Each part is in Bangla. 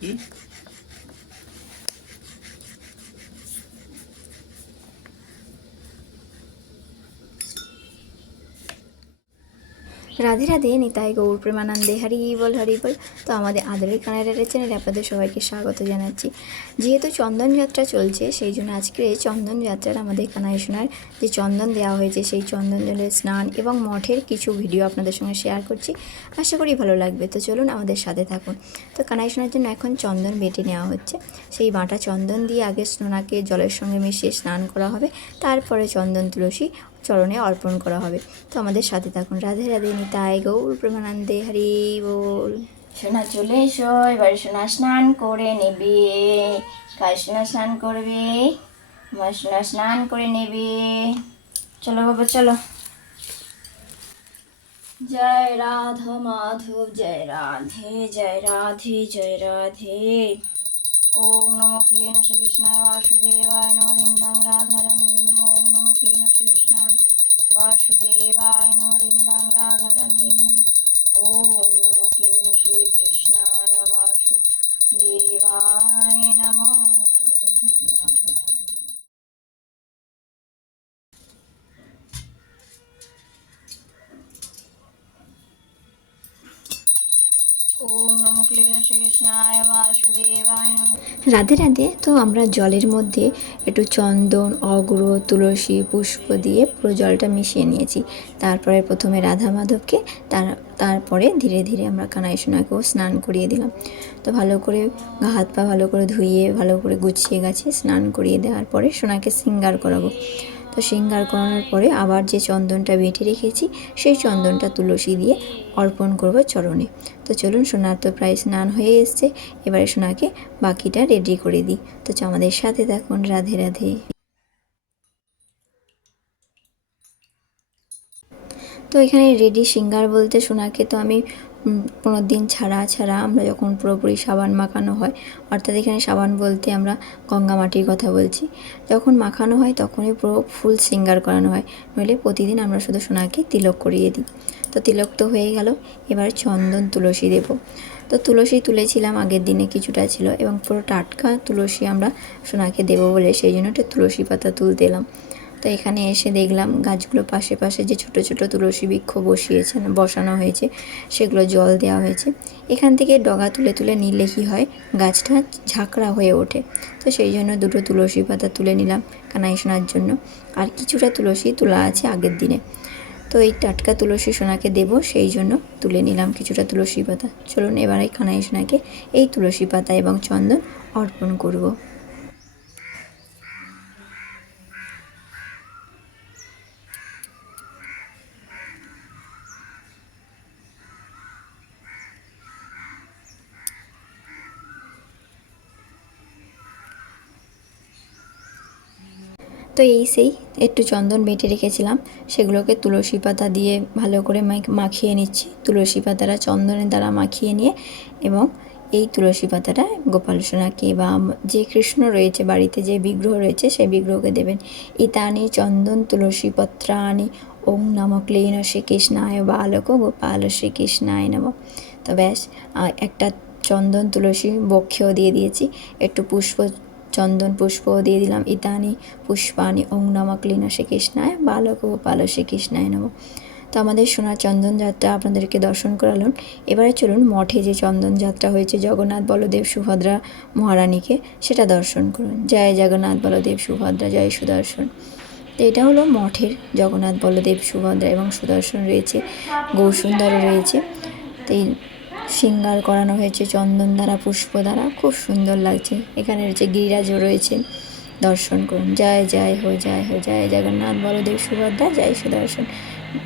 কি রাধে রাধে, নিতাই গৌর প্রেমানন্দে, হরি বল, হারি বল। তো আমাদের আদরের কানাডারের চ্যানেলে আপনাদের সবাইকে স্বাগত জানাচ্ছি। যেহেতু চন্দন যাত্রা চলছে, সেই জন্য আজকে চন্দন যাত্রার আমাদের কানাইশোনার যে চন্দন দেওয়া হয়েছে, সেই চন্দন জলের স্নান এবং মঠের কিছু ভিডিও আপনাদের সঙ্গে শেয়ার করছি। আশা করি ভালো লাগবে। তো চলুন আমাদের সাথে থাকুন। তো কানাইশোনার জন্য এখন চন্দন বেটে নেওয়া হচ্ছে। সেই বাটা চন্দন দিয়ে আগে সোনাকে জলের সঙ্গে মিশিয়ে স্নান করা হবে। তারপরে চন্দন তুলসী চরণে অর্পণ করা হবে। তো আমাদের সাথে থাকুন রাধে রাধে, নিতাই গৌর প্রেমানন্দে, হরি বল। সোনা চলে এসো, এবার সোনা স্নান করে নেবে। কাল সোনা স্নান করবে, আমার সোনা স্নান করে নেবে। চলো বাবা, চলো। জয় রাধা মাধব, জয় রাধে জয় রাধে জয় রাধে। ওম নমো ক্লীন শ্রীকৃষ্ণায় বাসুদেবায় নমো দিন্দাং রাধারানী নমো। দিন্দাং রাধারানী নমো ওম নমো ক্লীন শ্রীকৃষ্ণায় বাসুদেবায় নমো দিন্দাং রাধারানী ওম নমো ক্লীন শ্রীকৃষ্ণায় বাসুদেবায় নমো রাধে রাধে, তো আমরা জলের মধ্যে একটু চন্দন অগ্র তুলসী, পুষ্প দিয়ে পুরো জলটা মিশিয়ে নিয়েছি। তারপরে প্রথমে রাধা মাধবকে তার, তারপরে ধীরে ধীরে আমরা কানাই সোনাকেও স্নান করিয়ে দিলাম। তো ভালো করে হাত পা ভালো করে ধুইয়ে ভালো করে গুছিয়ে গেছে স্নান করিয়ে দেওয়ার পরে সোনাকে সিঙ্গার করাবো। তো সিঙ্গার করানোর পরে আবার যে চন্দনটা বেটে রেখেছি, সেই চন্দনটা তুলসী দিয়ে অর্পণ করব চরণে। তো চলুন, সোনার তো প্রায় স্নান হয়ে এসছে। এবারে সোনাকে বাকিটা রেডি করে দিই। তো আমাদের সাথে থাকুন, রাধে রাধে। তো এখানে রেডি সিঙ্গার বলতে সোনাকে তো আমি পনেরো দিন ছাড়া ছাড়া আমরা যখন পুরোপুরি সাবান মাখানো হয়, অর্থাৎ এখানে সাবান বলতে আমরা গঙ্গা মাটির কথা বলছি, যখন মাখানো হয় তখনই পুরো ফুল সিঙ্গার করানো হয়, নইলে প্রতিদিন আমরা শুধু সোনাকে তিলক করিয়ে দিই। তো তিলক তো হয়ে গেল, এবার চন্দন তুলসী দেব। তো তুলসী তুলেছিলাম আগের দিনে কিছুটা ছিল এবং পুরো টাটকা তুলসী আমরা সোনাকে দেবো বলে, সেই জন্য একটা তুলসী পাতা তুলতে এলাম। তো এখানে এসে দেখলাম গাছগুলো পাশে পাশে যে ছোট ছোট তুলসী বৃক্ষ বসিয়েছেন বসানো হয়েছে, সেগুলো জল দেওয়া হয়েছে। এখান থেকে ডগা তুলে তুলে নিলে কী হয়? গাছটা ঝাঁকড়া হয়ে ওঠে। তো সেই জন্য দুটো তুলসী পাতা তুলে নিলাম কানাই সোনার জন্য। আর কিছুটা তুলসী তোলা আছে আগের দিনে। তো এই টাটকা তুলসী সোনাকে দেবো, সেই জন্য তুলে নিলাম কিছুটা তুলসী পাতা। চলুন এবার এই কানাই সোনাকে এই তুলসী পাতা এবং চন্দন অর্পণ করব। তো এই সেই, একটু চন্দন বেটে রেখেছিলাম। সেগুলোকে তুলসী পাতা দিয়ে ভালো করে মাখিয়ে নিচ্ছি। তুলসী পাতাটা চন্দনের দ্বারা মাখিয়ে নিয়ে এবং এই তুলসী পাতাটা গোপাল সোনাকে বা যে কৃষ্ণ রয়েছে, বাড়িতে যে বিগ্রহ রয়েছে, সেই বিগ্রহকে দেবেন। ইতানি চন্দন তুলসী পত্রানি ওম নম ক্লীন শ্রীকৃষ্ণায় বালক গোপাল শ্রীকৃষ্ণায় নম। তো ব্যাস একটা চন্দন তুলসী বক্ষেও দিয়ে দিয়েছি। একটু পুষ্প চন্দন পুষ্প দিয়ে দিলাম ইতানি পুষ্পানি ওং নম ক্লীন শ্রীকৃষ্ণায় বালক গোপাল শ্রীকৃষ্ণায় নম। তো আমাদের সোনার চন্দন যাত্রা আপনাদেরকে দর্শন করালাম। এবারে চলুন মঠে যে চন্দন যাত্রা হয়েছে, জগন্নাথ বলদেব সুভদ্রা মহারানীকে সেটা দর্শন করুন। জয় জগন্নাথ বলদেব সুভদ্রা, জয় সুদর্শন। তো এটা হলো মঠের জগন্নাথ বলদেব সুভদ্রা এবং সুদর্শন রয়েছে গৌসুন্দরও রয়েছে। তো শৃঙ্গার করানো হয়েছে, চন্দন দ্বারা, পুষ্প দ্বারা। খুব সুন্দর লাগছে। এখানে রয়েছে গিরিরাজও রয়েছে দর্শন করুন। জয় জয় হো জয় হো, জয় জগন্নাথ বলদেব সুভদ্রা, জয় সুদর্শন।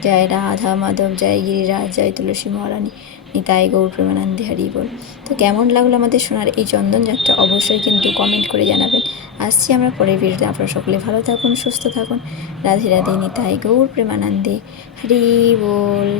জয় রাধা মাধব, জয় গিরিরাজ, জয় তুলসী মহারানী, নিতাই গৌর প্রেমানন্দে হারি বল। তো কেমন লাগল আমাদের শোনার এই চন্দন যাত্রা? অবশ্যই কিন্তু কমেন্ট করে জানাবেন। আসছি আমরা পরের ভিডিওতে আপনারা সকলে ভালো থাকুন, সুস্থ থাকুন। রাধে রাধে, নিতাই গৌর প্রেমানন্দে। হরি বল।